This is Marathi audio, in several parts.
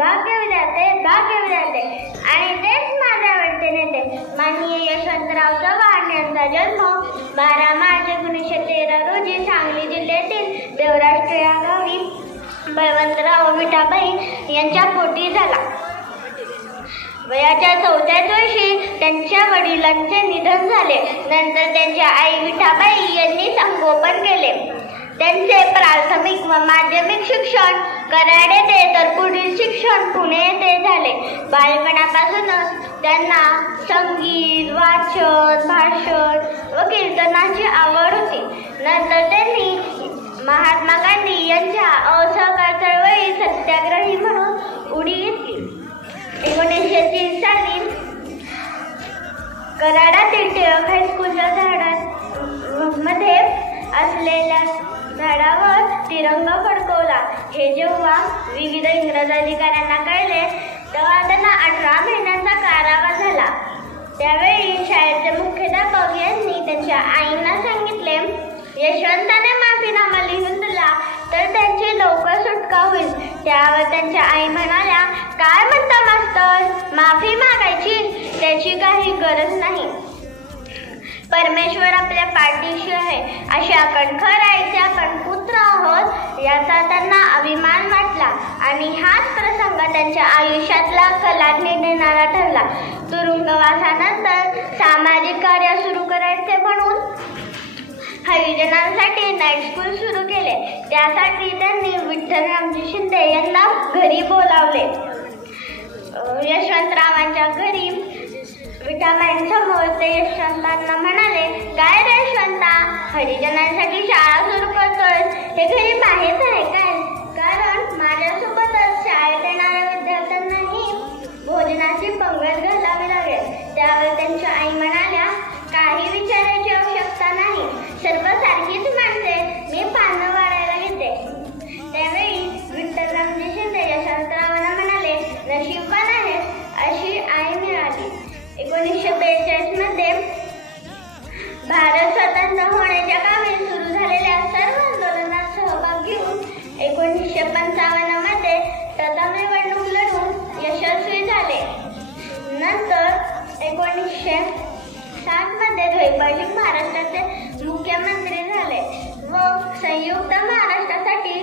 भाग्य विधाते आणि तेच माझे आवडते नेते माननीय यशवंतराव चव्हाण यांचा जन्म 12 मार्च 1913 रोजी सांगली जिल्ह्यातील देवराष्ट्र या गावी बळवंतराव विठाबाई यांच्या पोटी झाला. वयाच्या 4व्याच वर्षी त्यांच्या वडिलांचे निधन झाले. नंतर त्यांच्या आई विठाबाई यांनी संगोपन केले. त्यांचे प्राथमिक व माध्यमिक शिक्षण कराड येथे तर पुढील शिक्षण पुणे येथे झाले. बालपणापासूनच त्यांना संगीत, वाचन, भाषण व कीर्तनाची आवड होती. नंतर त्यांनी महात्मा गांधी यांच्या असहकार चळवळीत सत्याग्रही म्हणून उडी घेतली. 1930 साली कराडातील टिळक हायस्कूलच्या मध्ये असलेल्या झाडावर तिरंगा फडकवला. हे जेव्हा विविध इंग्रज अधिकाऱ्यांना कळले तेव्हा त्यांना 18 महिन्यांचा कारावास झाला. त्यावेळी शाळेचे मुख्याध्यापक यांनी त्यांच्या आईंना सांगितले, यशवंताने माफीनामा लिहून दिला तर त्यांची लवकर सुटका होईल. त्यावर त्यांच्या आई म्हणाल्या, काय म्हणता मास्तर, माफी मागायची त्याची काही गरज नाही. परमेश्वर आपल्या पाठीशी आहे. अशा कणखर आईचे आपण पुत्र आहोत याचा त्यांना अभिमान वाटला आणि हाच प्रसंग त्यांच्या आयुष्यातला कलाटणी देणारा ठरला. तुरुंगवासानंतर सामाजिक कार्य सुरू करायचे म्हणून हरिजनांसाठी नाईट स्कूल सुरू केले. त्यासाठी त्यांनी विठ्ठलरामजी शिंदे यांना घरी बोलावले. यशवंतरावांच्या घरी विठाबाईंसमोर ते यशवंतांना म्हणाले, काय रे यशवंता, हरिजनांसाठी शाळा सुरू करतोय हे घरी माहीत आहे काय? कारण माझ्यासोबतच शाळेत येणाऱ्या विद्यार्थ्यांनाही भोजनाची पंगत घालावी लागेल. त्यावर त्यांच्या आई म्हणाल्या, काही विचारायची आवश्यकता नाही, सर्व सारखीच माणसे, मी पानं वाढायला घेते. त्यावेळी विठ्ठलरामजी शिंदे यशवंतरावांना म्हणाले, नशीबवान आहेस, अशी आई मिळाली. 1942 मध्ये भारत स्वतंत्र होण्याच्या कामी सुरू झालेल्या सर्व आंदोलनात सहभाग घेऊन 1955 मध्ये प्रथम निवडणूक लढवून यशस्वी झाले. नंतर 1960 मध्ये द्वैपाक्षिक महाराष्ट्राचे मुख्यमंत्री झाले व संयुक्त महाराष्ट्रासाठी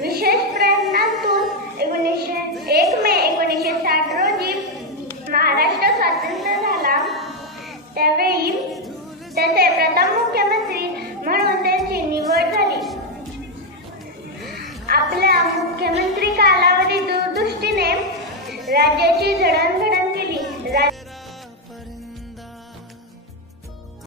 विशेष प्रयत्नातून 1 मे 1960 रोजी महाराष्ट्र स्वतंत्र झाला. त्यावेळी त्याचे प्रथम मुख्यमंत्री म्हणून त्यांची निवड झाली. आपल्या मुख्यमंत्री कालावधी दूरदृष्टीने राज्याची जडणघडण केली.